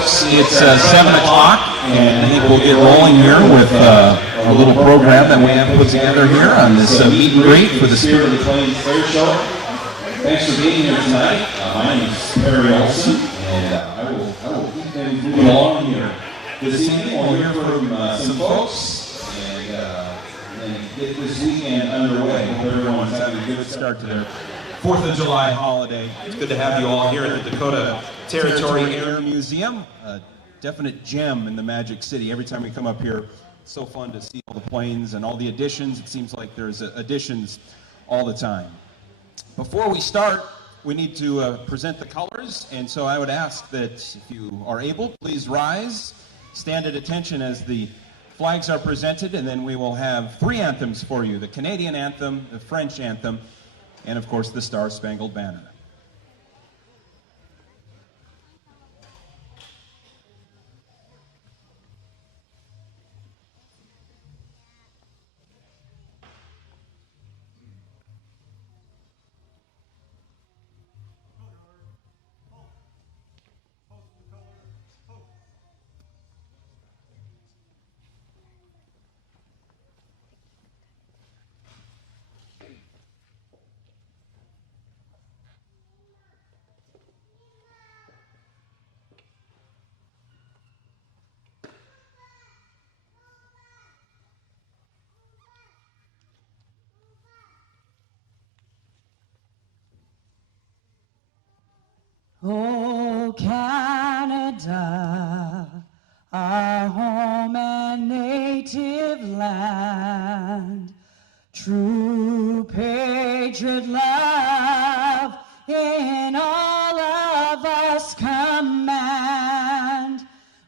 folks, it's 7 o'clock, and I think we'll get rolling here with a little program that we have put together here on this meet and greet for the Spirit of the 23rd show. Thanks for being here tonight. My name is Perry Olson, and I will keep things moving along here. This evening we'll hear from some folks and get this weekend underway. Hope everyone's having a good start to their 4th of July holiday. It's good to have you all here at the Dakota Territory Air Museum, a definite gem in the Magic City. Every time we come up here, it's so fun to see all the planes and all the additions. It seems like there's additions all the time. Before we start, we need to present the colors, and so I would ask that if you are able, please rise, stand at attention as the flags are presented, and then we will have 3 anthems for you: the Canadian anthem, the French anthem, and of course the Star-Spangled Banner. Oh, Canada, our home and native land, true patriot love in all of us command.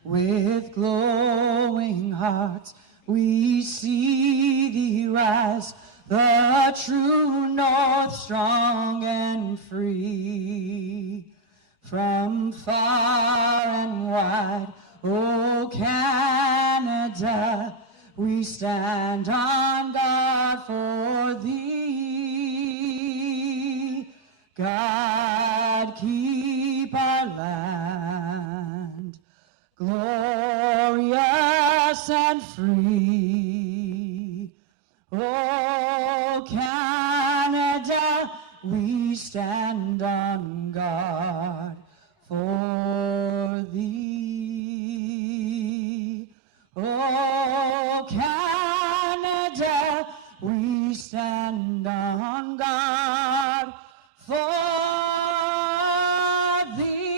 With glowing hearts we see thee rise, the true North, strong and free. From far and wide, oh Canada, we stand on guard for thee. God, keep our land glorious and free. Oh Canada, we stand on guard for thee. Oh Canada, we stand on guard for thee.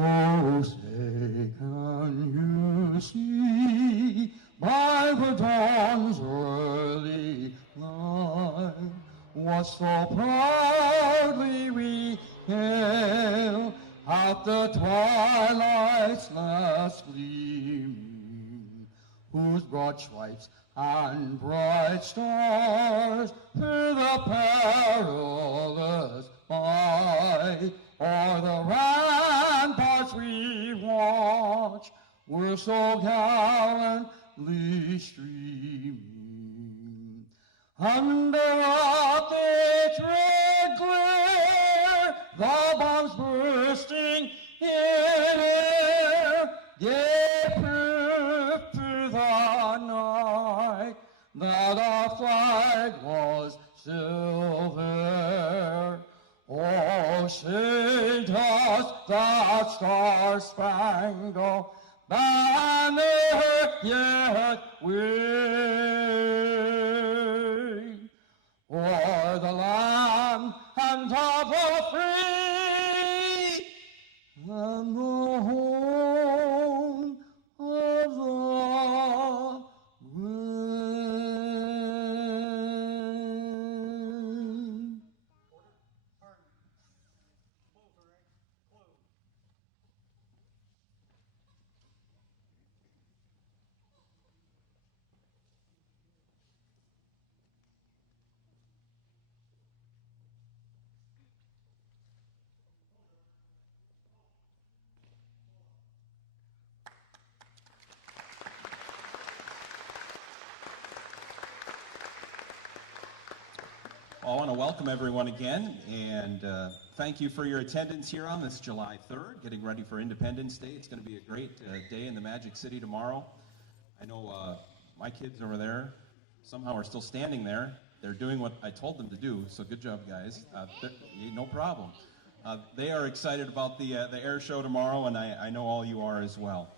Oh, say can you see by the At the twilight's last gleaming, whose broad stripes and bright stars through the perilous fight o'er the ramparts we watch were so gallantly streaming. Under rocket's red glare, the bombs bursting in air gave proof through the night that our flag was still there. Oh, say does that star-spangled banner yet wave o'er the land and of the free and the home of the brave. I want to welcome everyone again, and thank you for your attendance here on this July 3rd, getting ready for Independence Day. It's going to be a great day in the Magic City tomorrow. I know my kids over there somehow are still standing there. They're doing what I told them to do, so good job, guys. No problem. They are excited about the air show tomorrow, and I know all you are as well.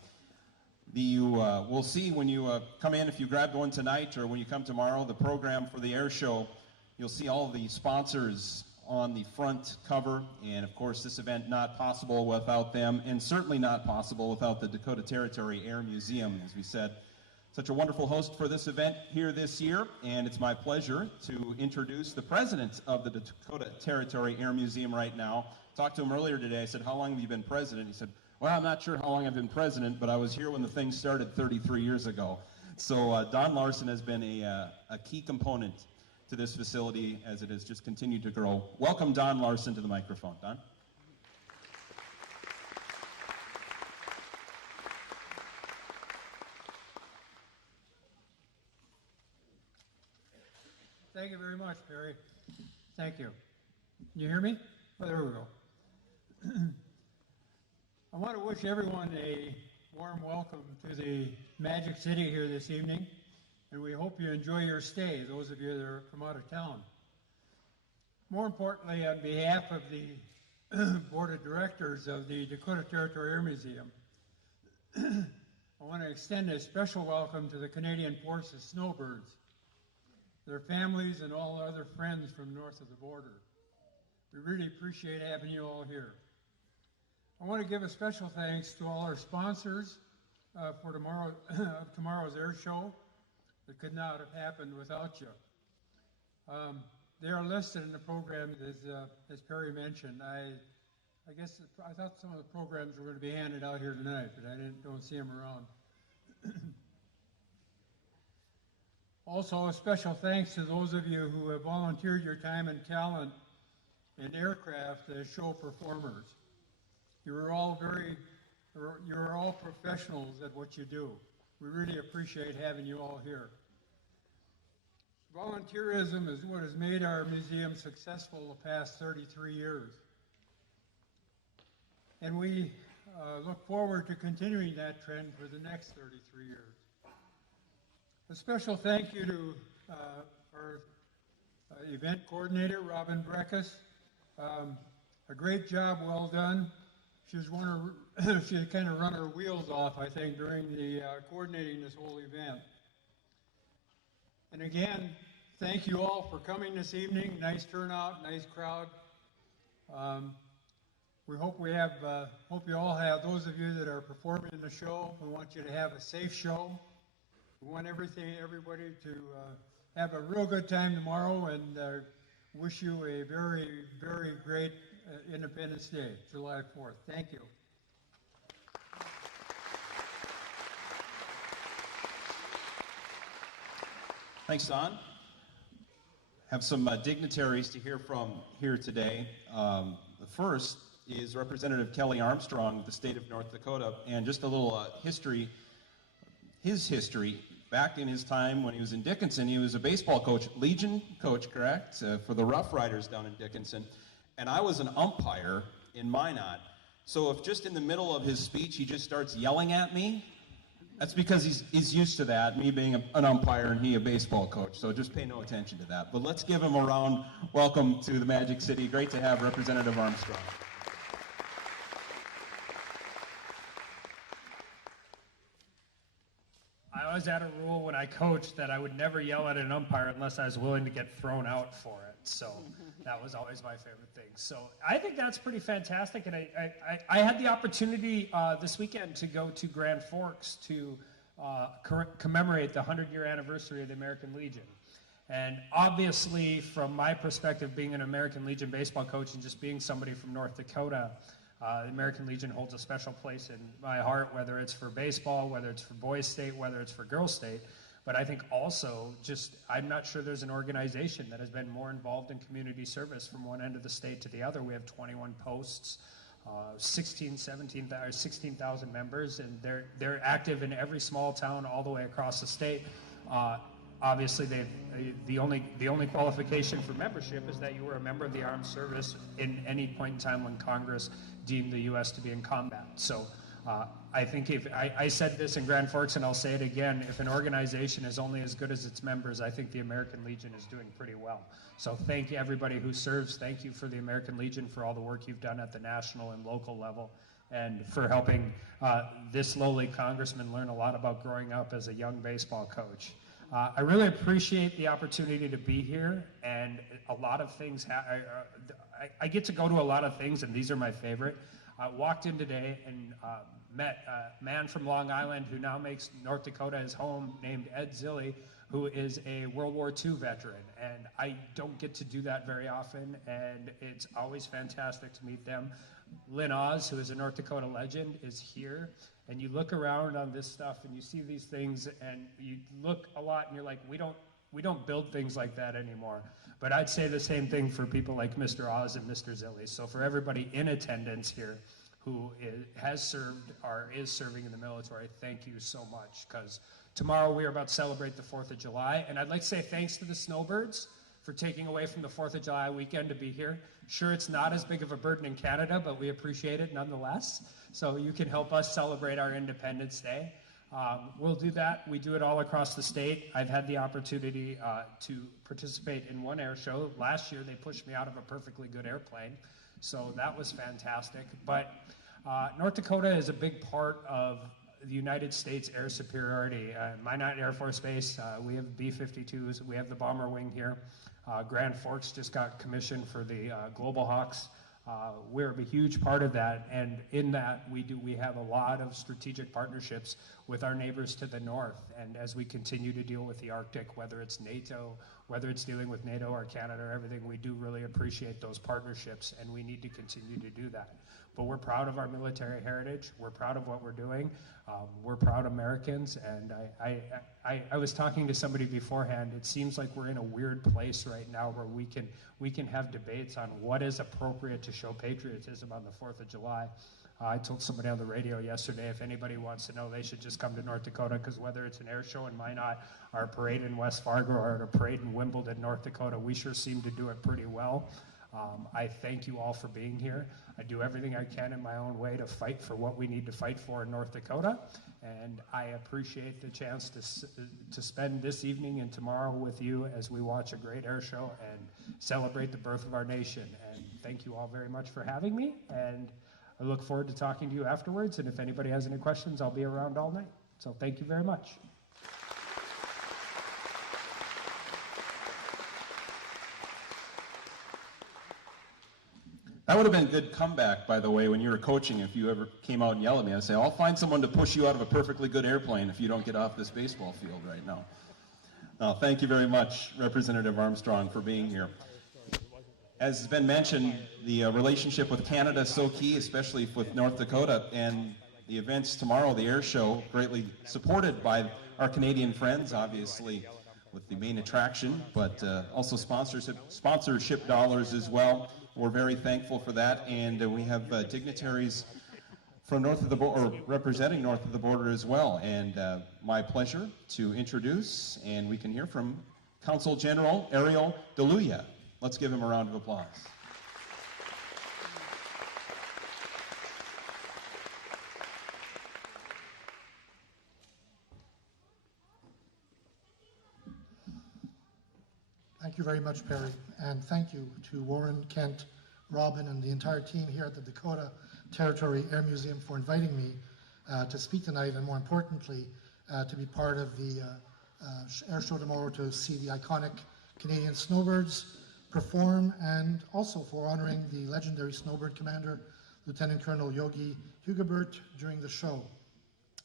We'll see when you come in, if you grabbed one tonight or when you come tomorrow, the program for the air show. You'll see all the sponsors on the front cover, and of course this event not possible without them, and certainly not possible without the Dakota Territory Air Museum. As we said, such a wonderful host for this event here this year, and it's my pleasure to introduce the president of the Dakota Territory Air Museum right now. Talked to him earlier today. I said, "How long have you been president?" He said, "Well, I'm not sure how long I've been president, but I was here when the thing started 33 years ago." So Don Larson has been a key component to this facility as it has just continued to grow. Welcome Don Larson to the microphone. Don? Thank you very much, Perry. Thank you. Can you hear me? Oh, there we go. I want to wish everyone a warm welcome to the Magic City here this evening, and we hope you enjoy your stay, those of you that are from out of town. More importantly, on behalf of the Board of Directors of the Dakota Territory Air Museum, I want to extend a special welcome to the Canadian Forces Snowbirds, their families, and all other friends from north of the border. We really appreciate having you all here. I want to give a special thanks to all our sponsors for tomorrow's air show. It could not have happened without you. They are listed in the program as Perry mentioned. I thought some of the programs were going to be handed out here tonight, but I don't see them around. Also, a special thanks to those of you who have volunteered your time and talent in aircraft as show performers. You are all professionals at what you do. We really appreciate having you all here. Volunteerism is what has made our museum successful the past 33 years. And we look forward to continuing that trend for the next 33 years. A special thank you to our event coordinator, Robin Breckus. A great job, well done. She kind of run her wheels off, I think, during the coordinating this whole event. And again, thank you all for coming this evening. Nice turnout, nice crowd. We hope you all have, those of you that are performing in the show, we want you to have a safe show. We want everybody to have a real good time tomorrow, and wish you a very, very great Independence Independence Day, July 4th. Thank you. Thanks, Don. Have some dignitaries to hear from here today. The first is Representative Kelly Armstrong of the state of North Dakota, and just a little history. His history, back in his time when he was in Dickinson, he was a baseball coach, Legion coach, correct, for the Rough Riders down in Dickinson. And I was an umpire in Minot. So if just in the middle of his speech he just starts yelling at me, that's because he's used to that, me being an umpire and he a baseball coach. So just pay no attention to that. But let's give him a round welcome to the Magic City. Great to have Representative Armstrong. I always had a rule when I coached that I would never yell at an umpire unless I was willing to get thrown out for it. So that was always my favorite thing. So I think that's pretty fantastic. And I had the opportunity this weekend to go to Grand Forks to commemorate the 100-year anniversary of the American Legion. And obviously, from my perspective, being an American Legion baseball coach and just being somebody from North Dakota, the American Legion holds a special place in my heart, whether it's for baseball, whether it's for boys state, whether it's for girls state. But I think also I'm not sure there's an organization that has been more involved in community service from one end of the state to the other. We have 21 posts, 16,000 members, and they're active in every small town all the way across the state. Obviously, the only qualification for membership is that you were a member of the armed service in any point in time when Congress deemed the U.S. to be in combat. So I think if I said this in Grand Forks, and I'll say it again, if an organization is only as good as its members, I think the American Legion is doing pretty well. So thank you, everybody who serves. Thank you for the American Legion for all the work you've done at the national and local level, and for helping this lowly congressman learn a lot about growing up as a young baseball coach. I really appreciate the opportunity to be here, and a lot of things, I get to go to a lot of things, and these are my favorite. I walked in today and met a man from Long Island who now makes North Dakota his home, named Ed Zilli, who is a World War II veteran, and I don't get to do that very often, and it's always fantastic to meet them. Lynn Oz, who is a North Dakota legend, is here. And you look around on this stuff and you see these things and you look a lot and you're like, we don't build things like that anymore. But I'd say the same thing for people like Mr. Oz and Mr. Zilli. So for everybody in attendance here who has served or is serving in the military, thank you so much. Because tomorrow we are about to celebrate the 4th of July. And I'd like to say thanks to the Snowbirds for taking away from the 4th of July weekend to be here. Sure, it's not as big of a burden in Canada, but we appreciate it nonetheless. So you can help us celebrate our Independence Day. We'll do that. We do it all across the state. I've had the opportunity to participate in one air show. Last year, they pushed me out of a perfectly good airplane. So that was fantastic. But North Dakota is a big part of the United States air superiority. Minot Air Force Base, we have B-52s. We have the bomber wing here. Grand Forks just got commissioned for the Global Hawks. We're a huge part of that, and in that we have a lot of strategic partnerships with our neighbors to the north. And as we continue to deal with the Arctic, whether it's NATO, whether it's dealing with NATO or Canada or everything, we do really appreciate those partnerships, and we need to continue to do that. But we're proud of our military heritage. We're proud of what we're doing. We're proud Americans, and I was talking to somebody beforehand. It seems like we're in a weird place right now where we can have debates on what is appropriate to show patriotism on the 4th of July. I told somebody on the radio yesterday, if anybody wants to know, they should just come to North Dakota, because whether it's an air show in Minot, or a parade in West Fargo, or a parade in Wimbledon, North Dakota, we sure seem to do it pretty well. I thank you all for being here. I do everything I can in my own way to fight for what we need to fight for in North Dakota, and I appreciate the chance to spend this evening and tomorrow with you as we watch a great air show and celebrate the birth of our nation. And thank you all very much for having me, and I look forward to talking to you afterwards, and if anybody has any questions, I'll be around all night. So thank you very much. That would have been a good comeback, by the way, when you were coaching, if you ever came out and yelled at me. I'd say, I'll find someone to push you out of a perfectly good airplane if you don't get off this baseball field right now. Thank you very much, Representative Armstrong, for being here. As has been mentioned, the relationship with Canada is so key, especially with North Dakota, and the events tomorrow, the air show, greatly supported by our Canadian friends, obviously, with the main attraction, but also sponsorship dollars as well. We're very thankful for that, and we have dignitaries from north of the border, or representing north of the border as well, and my pleasure to introduce, and we can hear from Consul General Ariel DeLuya. Let's give him a round of applause. Thank you very much, Perry, and thank you to Warren, Kent, Robin, and the entire team here at the Dakota Territory Air Museum for inviting me to speak tonight, and more importantly, to be part of the air show tomorrow to see the iconic Canadian snowbirds perform, and also for honoring the legendary snowbird commander, Lieutenant Colonel Yogi Hugabert, during the show.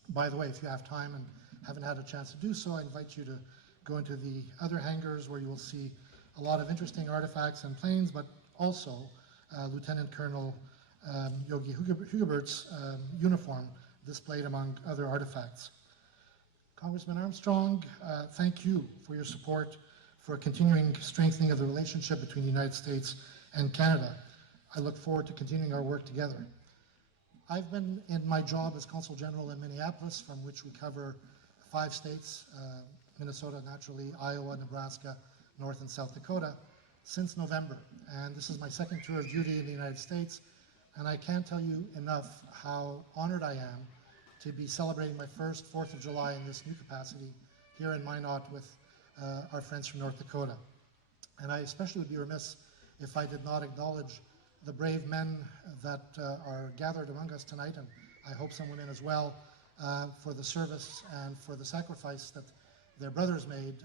By the way, if you have time and haven't had a chance to do so, I invite you to go into the other hangars where you will see a lot of interesting artifacts and planes, but also Lieutenant Colonel Yogi Hugabert's uniform displayed among other artifacts. Congressman Armstrong, thank you for your support for continuing strengthening of the relationship between the United States and Canada. I look forward to continuing our work together. I've been in my job as Consul General in Minneapolis, from which we cover 5 states, Minnesota, naturally, Iowa, Nebraska, North and South Dakota, since November. And this is my second tour of duty in the United States, and I can't tell you enough how honored I am to be celebrating my first 4th of July in this new capacity here in Minot with our friends from North Dakota. And I especially would be remiss if I did not acknowledge the brave men that are gathered among us tonight, and I hope some women as well, for the service and for the sacrifice that their brothers made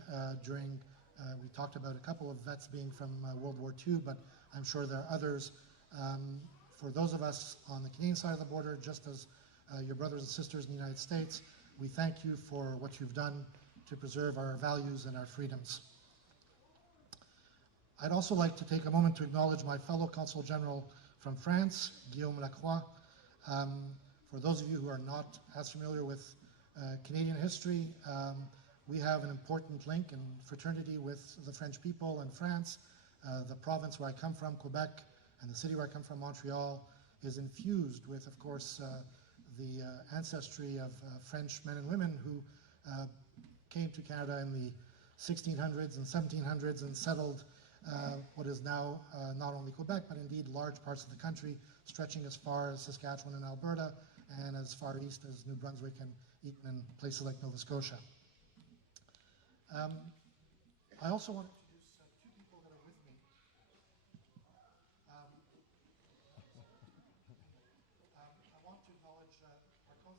during, we talked about a couple of vets being from World War II, but I'm sure there are others. For those of us on the Canadian side of the border, just as your brothers and sisters in the United States, we thank you for what you've done to preserve our values and our freedoms. I'd also like to take a moment to acknowledge my fellow Consul General from France, Guillaume Le Quoc. For those of you who are not as familiar with Canadian history, we have an important link and fraternity with the French people and France. The province where I come from, Quebec, and the city where I come from, Montreal, is infused with, of course, the ancestry of French men and women who came to Canada in the 1600s and 1700s and settled what is now not only Quebec, but indeed large parts of the country, stretching as far as Saskatchewan and Alberta, and as far east as New Brunswick and Eaton and places like Nova Scotia. I also want to introduce 2 people that are with me. I want to acknowledge our consul.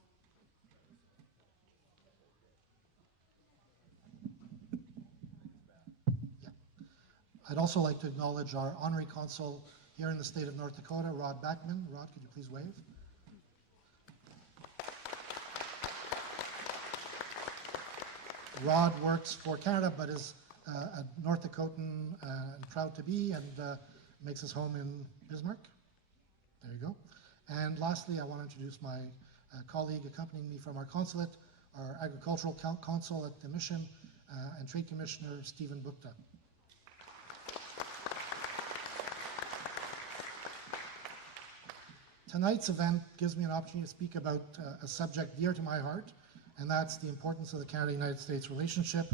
I'd also like to acknowledge our honorary consul here in the state of North Dakota, Rod Backman. Rod, could you please wave? Rod works for Canada, but is a North Dakotan and proud to be, and makes his home in Bismarck. There you go. And lastly, I want to introduce my colleague accompanying me from our consulate, our agricultural consul at the mission, and Trade Commissioner Stephen Bukta. Tonight's event gives me an opportunity to speak about a subject dear to my heart, and that's the importance of the Canada-United States relationship.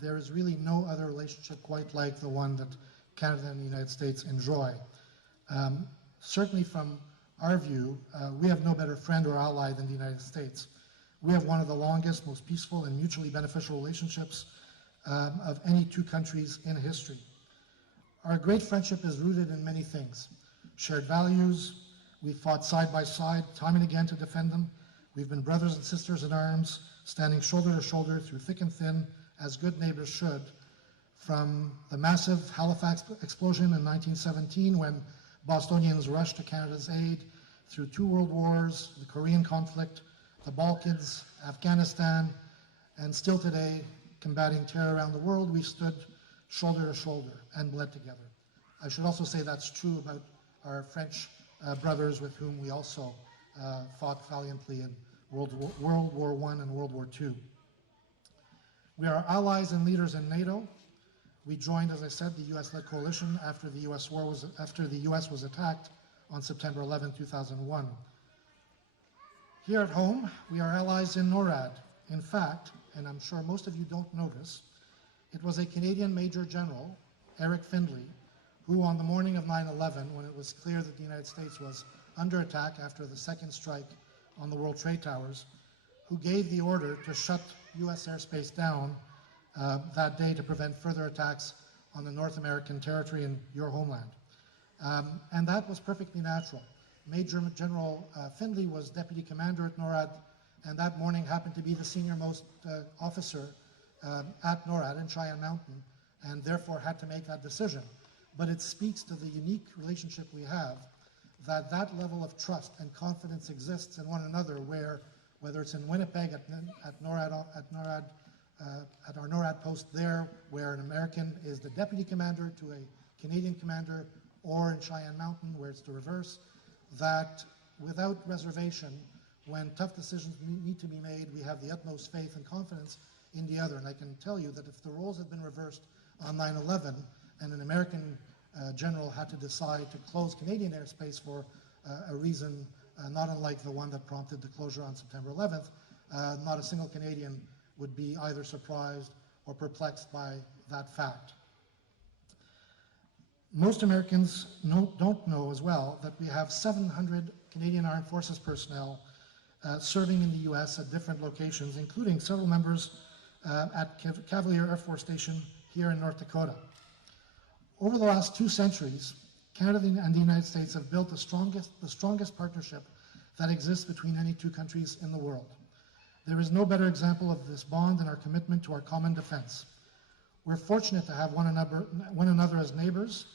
There is really no other relationship quite like the one that Canada and the United States enjoy. Certainly from our view, we have no better friend or ally than the United States. We have one of the longest, most peaceful, and mutually beneficial relationships of any 2 countries in history. Our great friendship is rooted in many things. Shared values, we've fought side by side, time and again, to defend them. We've been brothers and sisters in arms, standing shoulder to shoulder through thick and thin, as good neighbors should. From the massive Halifax explosion in 1917, when Bostonians rushed to Canada's aid, through 2 world wars, the Korean conflict, the Balkans, Afghanistan, and still today, combating terror around the world, we stood shoulder to shoulder and bled together. I should also say that's true about our French brothers with whom we also fought valiantly in World War I and World War II. We are allies and leaders in NATO. We joined, as I said, the U.S.-led coalition after the U.S. was attacked on September 11, 2001. Here at home, we are allies in NORAD. In fact, and I'm sure most of you don't know this, it was a Canadian Major General, Eric Findlay, who on the morning of 9/11, when it was clear that the United States was under attack after the second strike on the World Trade Towers, who gave the order to shut U.S. airspace down that day to prevent further attacks on the North American territory and your homeland. And that was perfectly natural. Major General Findlay was deputy commander at NORAD, and that morning happened to be the senior-most officer at NORAD in Cheyenne Mountain, and therefore had to make that decision. But it speaks to the unique relationship we have, that level of trust and confidence exists in one another, where, whether it's in Winnipeg at our NORAD post there, where an American is the deputy commander to a Canadian commander, or in Cheyenne Mountain, where it's the reverse, that without reservation, when tough decisions need to be made, we have the utmost faith and confidence in the other. And I can tell you that if the roles had been reversed on 9/11 and an American general had to decide to close Canadian airspace for a reason not unlike the one that prompted the closure on September 11th, not a single Canadian would be either surprised or perplexed by that fact. Most Americans don't know as well that we have 700 Canadian Armed Forces personnel serving in the U.S. at different locations, including several members at Cavalier Air Force Station here in North Dakota. Over the last 2 centuries, Canada and the United States have built the strongest partnership that exists between any 2 countries in the world. There is no better example of this bond than our commitment to our common defense. We're fortunate to have one another as neighbors.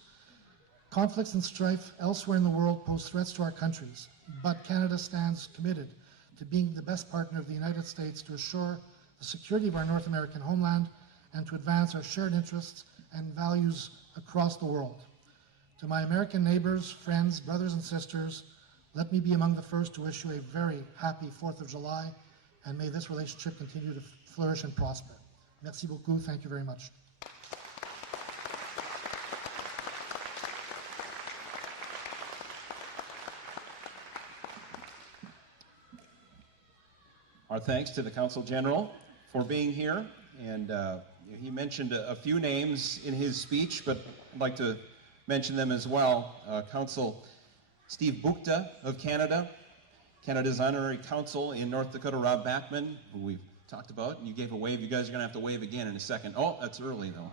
Conflicts and strife elsewhere in the world pose threats to our countries, but Canada stands committed to being the best partner of the United States to assure the security of our North American homeland and to advance our shared interests and values across the world. To my American neighbors, friends, brothers and sisters, let me be among the first to wish you a very happy 4th of July, and may this relationship continue to flourish and prosper. Merci beaucoup. Thank you very much. Our thanks to the Consul General for being here, and he mentioned a few names in his speech, but I'd like to mention them as well. Consul Steve Bukta of Canada, Canada's honorary consul in North Dakota, Rob Backman, who we've talked about, and you gave a wave. You guys are going to have to wave again in a second. Oh, that's early though.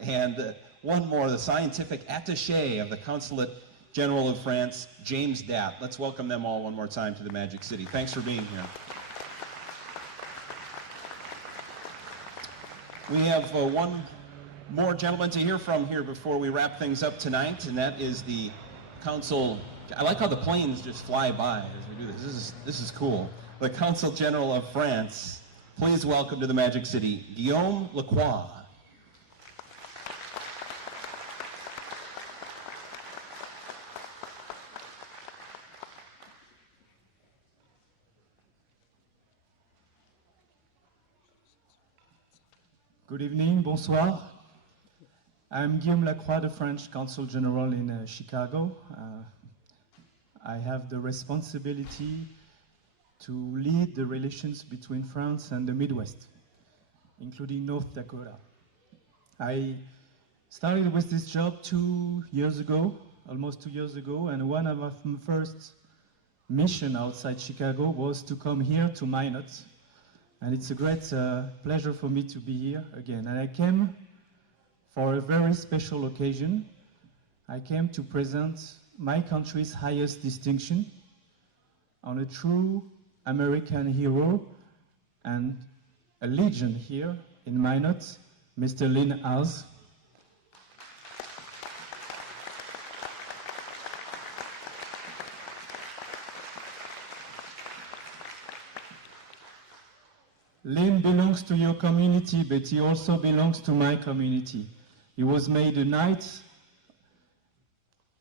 And one more, the scientific attaché of the Consulate General of France, James Dat. Let's welcome them all one more time to the Magic City. Thanks for being here. We have one more gentleman to hear from here before we wrap things up tonight, and that is the Consul. I like how the planes just fly by as we do this. This is cool. The Consul General of France. Please welcome to the Magic City, Guillaume Le Quoc. Good evening, bonsoir. I'm Guillaume Le Quoc, the French Consul General in Chicago. I have the responsibility to lead the relations between France and the Midwest, including North Dakota. I started with this job 2 years ago, almost 2 years ago, and one of my first mission outside Chicago was to come here to Minot. And it's a great pleasure for me to be here again. And I came for a very special occasion. I came to present my country's highest distinction on a true American hero and a legend here in Minot, Mr. Lynn Howes. Lynn belongs to your community, but he also belongs to my community. He was made a knight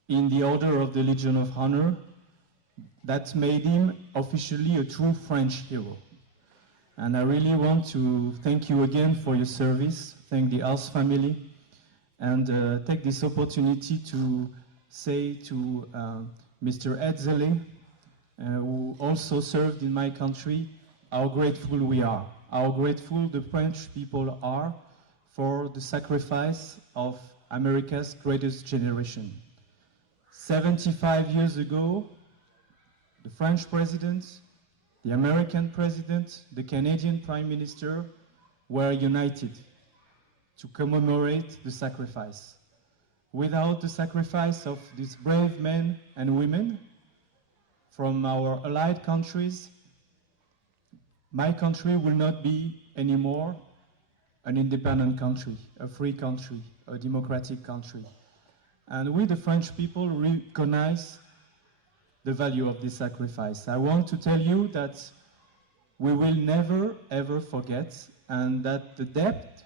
in the Order of the Legion of Honor that made him officially a true French hero. And I really want to thank you again for your service, thank the House family, and take this opportunity to say to Mr. Edzele, who also served in my country, how grateful we are, how grateful the French people are for the sacrifice of America's greatest generation. 75 years ago, the French president, the American president, the Canadian Prime Minister were united to commemorate the sacrifice. Without the sacrifice of these brave men and women from our allied countries, my country will not be anymore an independent country, a free country, a democratic country. And we, the French people, recognize the value of this sacrifice. I want to tell you that we will never, ever forget, and that the debt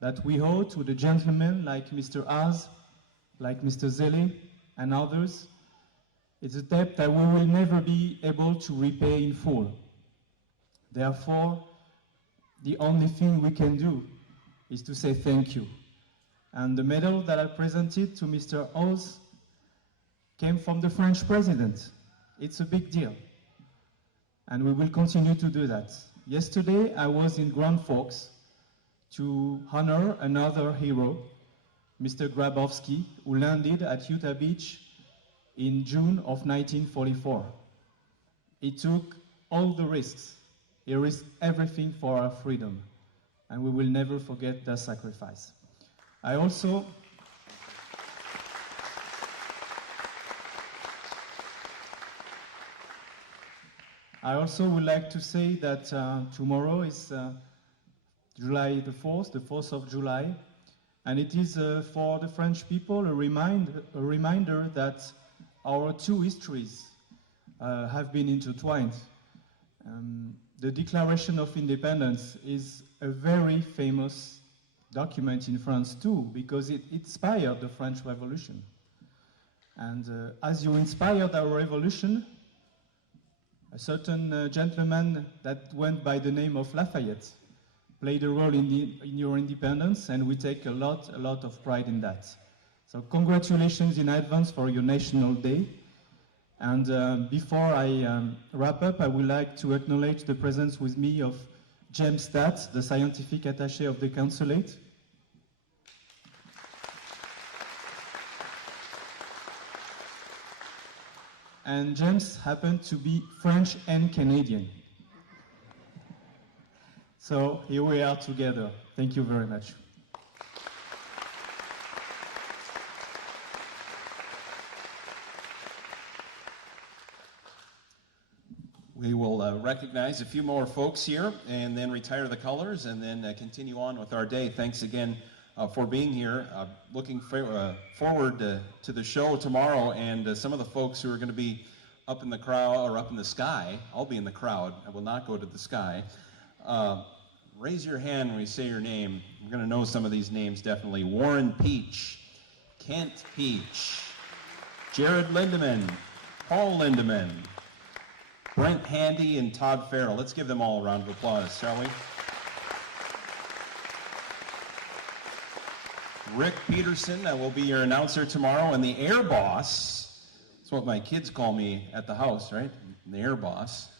that we owe to the gentlemen like Mr. Az, like Mr. Zele, and others, it's a debt that we will never be able to repay in full. Therefore, the only thing we can do is to say thank you. And the medal that I presented to Mr. Oz came from the French president. It's a big deal. And we will continue to do that. Yesterday, I was in Grand Forks to honor another hero, Mr. Grabowski, who landed at Utah Beach in June of 1944. He took all the risks. He risked everything for our freedom. And we will never forget that sacrifice. I also would like to say that tomorrow is July the 4th of July, and it is for the French people a reminder that our two histories have been intertwined. The Declaration of Independence is a very famous document in France too, because it inspired the French Revolution. And as you inspired our revolution, a certain gentleman that went by the name of Lafayette played a role in your independence, and we take a lot of pride in that. So congratulations in advance for your National Day. And before I wrap up, I would like to acknowledge the presence with me of James Stat, the scientific attaché of the consulate. And James happened to be French and Canadian. So here we are together. Thank you very much. We will recognize a few more folks here and then retire the colors and then continue on with our day. Thanks again for being here. Looking forward to the show tomorrow, and some of the folks who are going to be up in the crowd or up in the sky. I'll be in the crowd. I will not go to the sky. Raise your hand when we say your name. We're going to know some of these names definitely. Warren Peach, Kent Peach, Jared Lindeman, Paul Lindeman, Brent Handy, and Todd Farrell. Let's give them all a round of applause, shall we? Rick Peterson will be your announcer tomorrow, and the air boss, that's what my kids call me at the house, right? The air boss.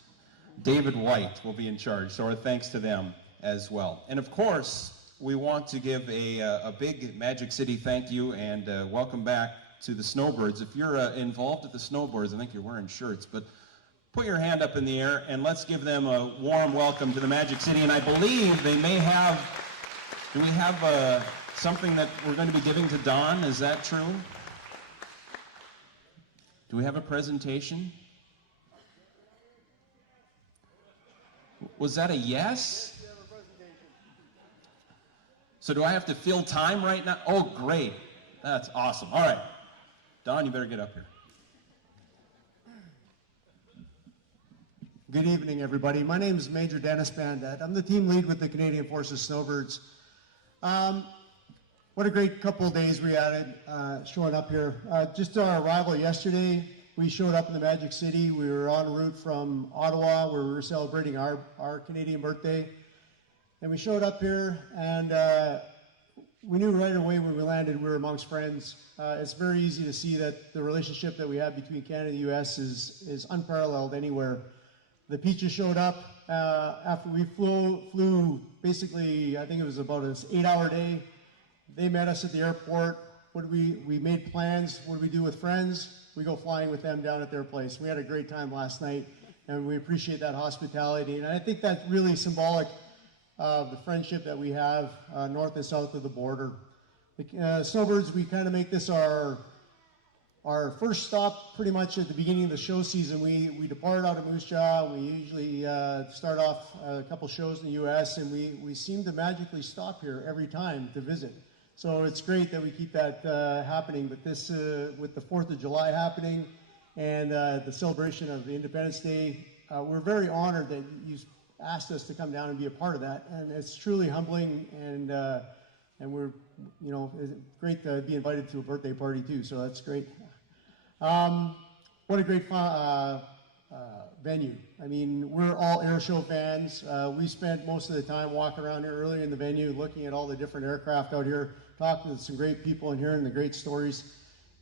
David White will be in charge, so our thanks to them as well. And of course, we want to give a big Magic City thank you and welcome back to the Snowbirds. If you're involved at the Snowbirds, I think you're wearing shirts, but put your hand up in the air and let's give them a warm welcome to the Magic City. And I believe they may have, do we have something that we're going to be giving to Don? Is that true? Do we have a presentation? Was that a yes? So do I have to fill time right now? Oh, great. That's awesome. All right. Don, you better get up here. Good evening, everybody. My name is Major Dennis Bandett. I'm the team lead with the Canadian Forces Snowbirds. What a great couple of days we had showing up here. Just our arrival yesterday, we showed up in the Magic City. We were en route from Ottawa, where we were celebrating our Canadian birthday. And we showed up here, and we knew right away when we landed we were amongst friends. It's very easy to see that the relationship that we have between Canada and the U.S. is unparalleled anywhere. The Peaches showed up after we flew basically, I think it was about an 8-hour day. They met us at the airport. We made plans. What do we do with friends? We go flying with them down at their place. We had a great time last night, and we appreciate that hospitality. And I think that's really symbolic of the friendship that we have north and south of the border. The Snowbirds, we kind of make this our first stop pretty much at the beginning of the show season. We depart out of Moose Jaw. We usually start off a couple shows in the U.S., and we seem to magically stop here every time to visit. So it's great that we keep that happening, but this, with the 4th of July happening and the celebration of the Independence Day, we're very honored that you asked us to come down and be a part of that, and it's truly humbling, and we're, you know, it's great to be invited to a birthday party too, so that's great. What a great venue. I mean, we're all air show fans. We spent most of the time walking around here early in the venue, looking at all the different aircraft out here, talking to some great people and hearing the great stories.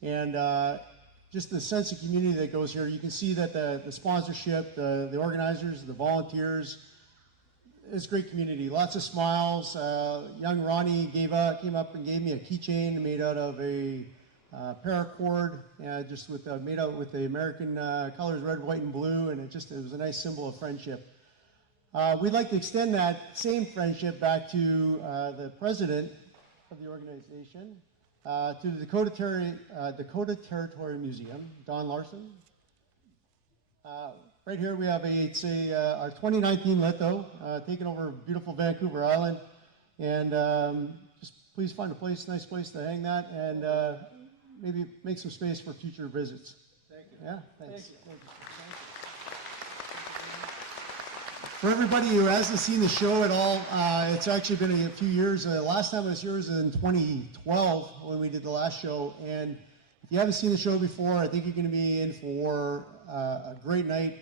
And just the sense of community that goes here. You can see that the sponsorship, the organizers, the volunteers, it's great community. Lots of smiles. Young Ronnie came up and gave me a keychain made out of a paracord, just made out with the American colors, red, white, and blue, and it was a nice symbol of friendship. We'd like to extend that same friendship back to the president of the organization, to the Dakota Territory Museum, Don Larson. Right here we have our 2019 Litho, taking over beautiful Vancouver Island, and just please find a nice place to hang that, and maybe make some space for future visits. Thank you. Yeah, thanks. Thank you. For everybody who hasn't seen the show at all, it's actually been a few years. Last time I was here was in 2012 when we did the last show. And if you haven't seen the show before, I think you're going to be in for a great night.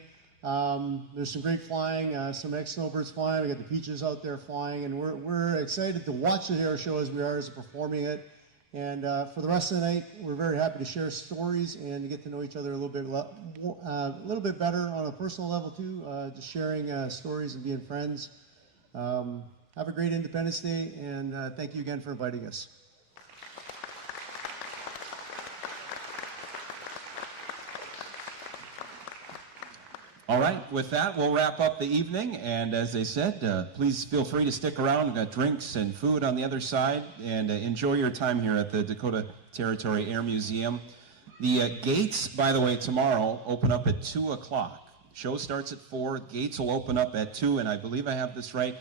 There's some great flying, some ex-snowbirds flying. We got the Peaches out there flying, and we're excited to watch the air show as we are as performing it. And for the rest of the night, we're very happy to share stories and to get to know each other a little bit better on a personal level too. Just sharing stories and being friends. Have a great Independence Day, and thank you again for inviting us. All right, with that, we'll wrap up the evening, and as they said, please feel free to stick around. We've got drinks and food on the other side, and enjoy your time here at the Dakota Territory Air Museum. The gates, by the way, tomorrow open up at 2 o'clock. Show starts at 4, gates will open up at 2, and I believe I have this right,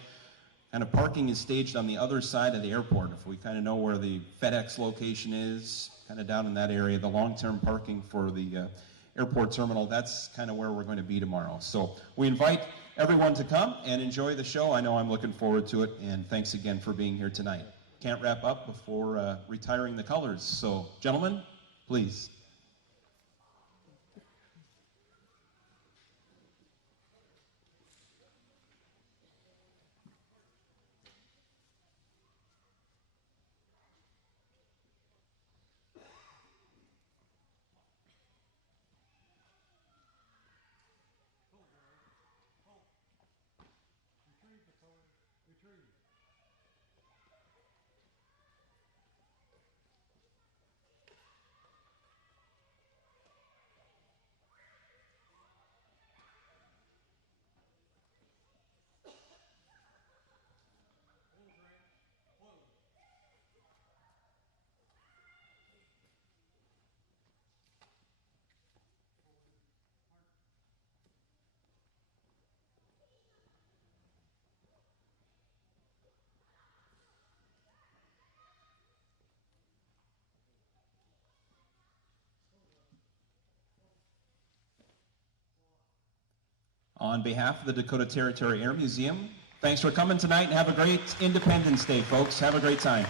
kind of parking is staged on the other side of the airport. If we kind of know where the FedEx location is, kind of down in that area, the long-term parking for the airport terminal, that's kind of where we're going to be tomorrow. So we invite everyone to come and enjoy the show. I know I'm looking forward to it, and thanks again for being here tonight. Can't wrap up before retiring the colors. So gentlemen, please. On behalf of the Dakota Territory Air Museum, thanks for coming tonight, and have a great Independence Day, folks. Have a great time.